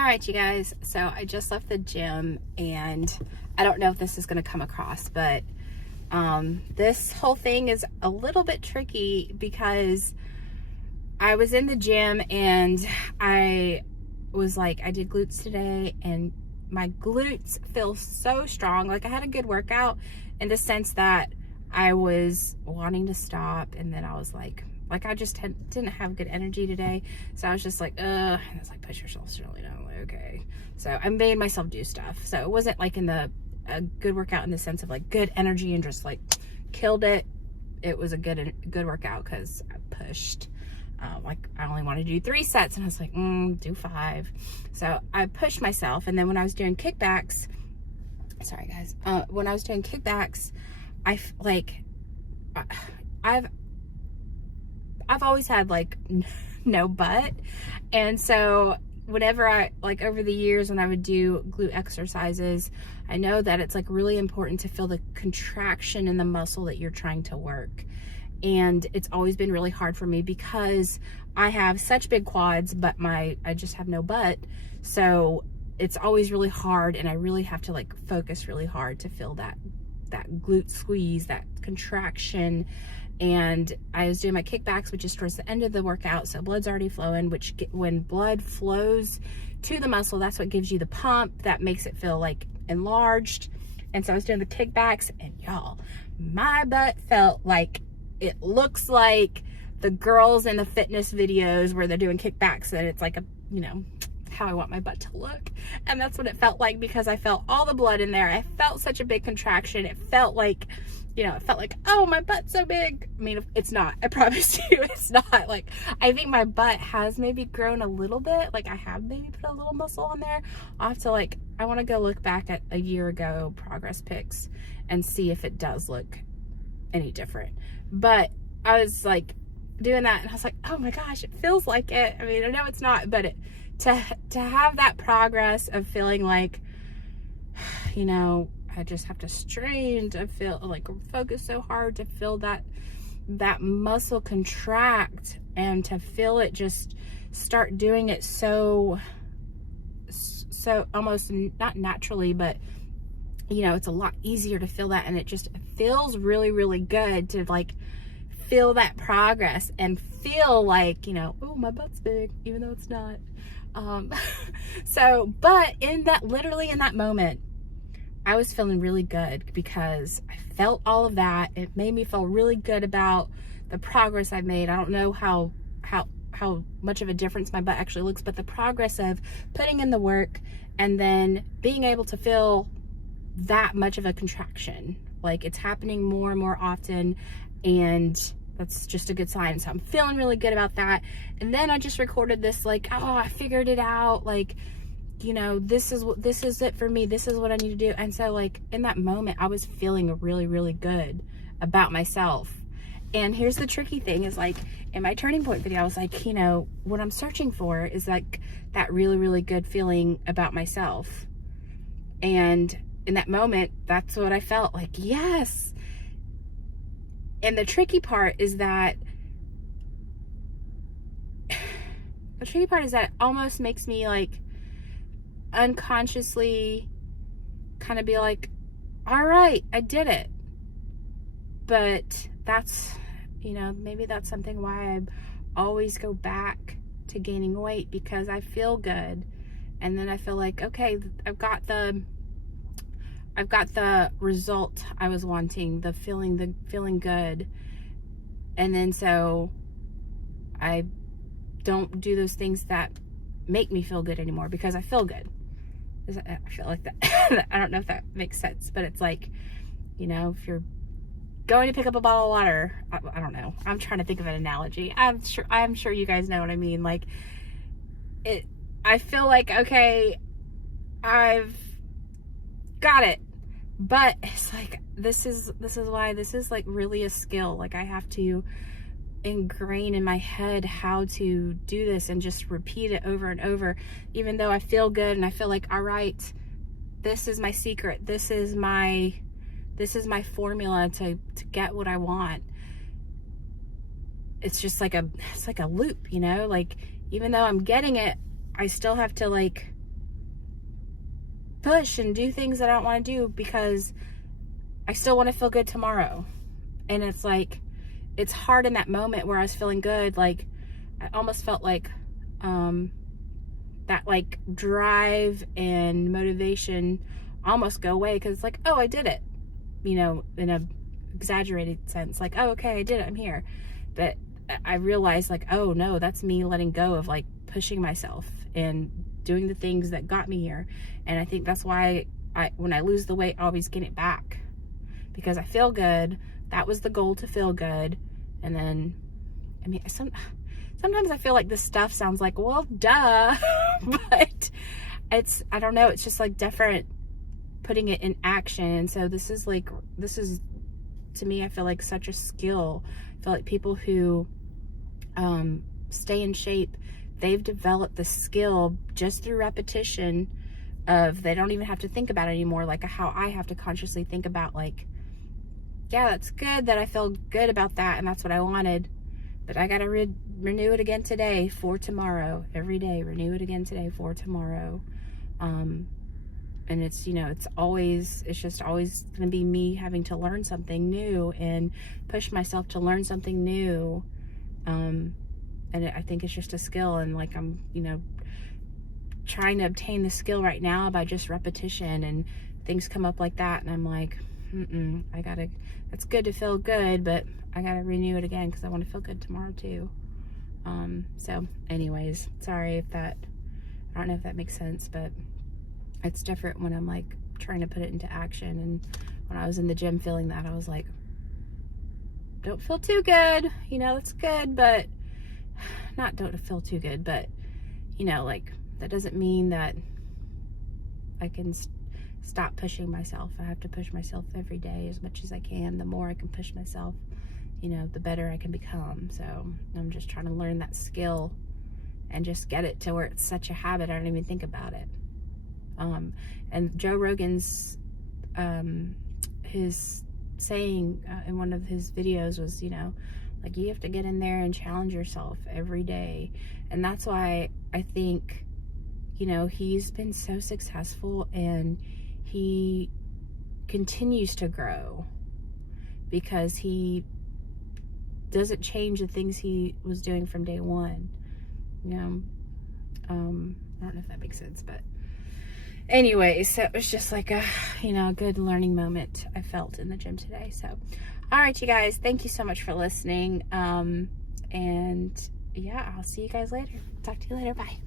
All right, you guys, so I just left the gym and I don't know if this is going to come across, but this whole thing is a little bit tricky because I was in the gym and I was like, I did glutes today and my glutes feel so strong. Like I had a good workout in the sense that I was wanting to stop, and then I was like I just didn't have good energy today. So I was just like, and I was like, push yourself, Shirley. And I'm like, okay. So I made myself do stuff. So it wasn't like a good workout in the sense of like good energy and just like killed it. It was a good workout because I pushed. Like I only wanted to do 3 sets, and I was like, do 5. So I pushed myself. And then when I was doing kickbacks, sorry guys, when I was doing kickbacks, I've always had like no butt. And so whenever I, like over the years when I would do glute exercises, I know that it's like really important to feel the contraction in the muscle that you're trying to work. And it's always been really hard for me because I have such big quads, but I just have no butt. So it's always really hard, and I really have to like focus really hard to feel that glute squeeze, that contraction. And I was doing my kickbacks, which is towards the end of the workout, so blood's already flowing, when blood flows to the muscle, that's what gives you the pump that makes it feel like enlarged. And so I was doing the kickbacks, and y'all, my butt felt like it looks like the girls in the fitness videos where they're doing kickbacks, and it's like how I want my butt to look. And that's what it felt like, because I felt all the blood in there. I felt such a big contraction. It felt like, oh, my butt's so big. I mean, it's not, I promise you, it's not. Like, I think my butt has maybe grown a little bit. Like I have maybe put a little muscle on there. I'll have to I want to go look back at a year ago progress pics and see if it does look any different. But I was like doing that, and I was like, oh my gosh, it feels like it. I mean, I know it's not, but to have that progress of feeling like, I just have to strain to feel like focus so hard to feel that muscle contract, and to feel it just start doing it so almost not naturally, but it's a lot easier to feel that, and it just feels really, really good to like feel that progress and feel like, oh, my butt's big, even though it's not. But literally in that moment, I was feeling really good because I felt all of that. It made me feel really good about the progress I've made. I don't know how much of a difference my butt actually looks, but the progress of putting in the work and then being able to feel that much of a contraction, like it's happening more and more often, and that's just a good sign. So I'm feeling really good about that. And then I just recorded this, like, oh, I figured it out, like, this is it for me, this is what I need to do. And so like in that moment, I was feeling really, really good about myself. And here's the tricky thing is, like, in my turning point video, I was like, what I'm searching for is like that really, really good feeling about myself. And in that moment, that's what I felt like. Yes. And the tricky part is that it almost makes me like unconsciously kind of be like, all right, I did it. But that's, maybe that's something why I always go back to gaining weight, because I feel good. And then I feel like, okay, I've got the result I was wanting, the feeling good. And then so I don't do those things that make me feel good anymore because I feel good. I feel like that. I don't know if that makes sense, but it's like, if you're going to pick up a bottle of water, I don't know. I'm trying to think of an analogy. I'm sure you guys know what I mean. Like I feel like, okay, I've got it. But it's like, this is why this is like really a skill. Like I have to ingrain in my head how to do this and just repeat it over and over, even though I feel good and I feel like, all right, this is my secret. This is my formula to get what I want. It's just like it's like a loop, like even though I'm getting it, I still have to like push and do things that I don't want to do because I still want to feel good tomorrow. And it's like, it's hard in that moment where I was feeling good. Like, I almost felt like that like drive and motivation almost go away, because it's like, oh, I did it, you know, in a exaggerated sense, like, oh, okay, I did it, I'm here. But I realized, like, oh no, that's me letting go of like pushing myself and doing the things that got me here. And I think that's why when I lose the weight, I always get it back, because I feel good. That was the goal, to feel good. And then, I mean, sometimes I feel like this stuff sounds like, well, duh, but it's, I don't know, it's just like different putting it in action. And so this is to me, I feel like such a skill. I feel like people who stay in shape, they've developed the skill just through repetition of, they don't even have to think about it anymore, like how I have to consciously think about, like, yeah, that's good that I feel good about that and that's what I wanted, but I gotta renew it again today for tomorrow. Every day, renew it again today for tomorrow. And it's, you know, it's just always going to be me having to learn something new and push myself to learn something new. And I think it's just a skill, and like, I'm, you know, trying to obtain the skill right now by just repetition, and things come up like that, and I'm like, that's good to feel good, but I gotta renew it again because I want to feel good tomorrow too. So anyways, sorry if I don't know if that makes sense, but it's different when I'm like trying to put it into action. And when I was in the gym feeling that, I was like, don't feel too good, you know, it's good, but not don't feel too good, but you know, like, that doesn't mean that I can stop pushing myself. I have to push myself every day as much as I can. The more I can push myself, you know, the better I can become. So I'm just trying to learn that skill and just get it to where it's such a habit I don't even think about it. And Joe Rogan's his saying in one of his videos was, you know, like, you have to get in there and challenge yourself every day. And that's why I think, you know, he's been so successful and he continues to grow because he doesn't change the things he was doing from day one. You know, I don't know if that makes sense, but anyway, so it was just like a, you know, a good learning moment I felt in the gym today. So, all right, you guys, thank you so much for listening. And yeah, I'll see you guys later. Talk to you later. Bye.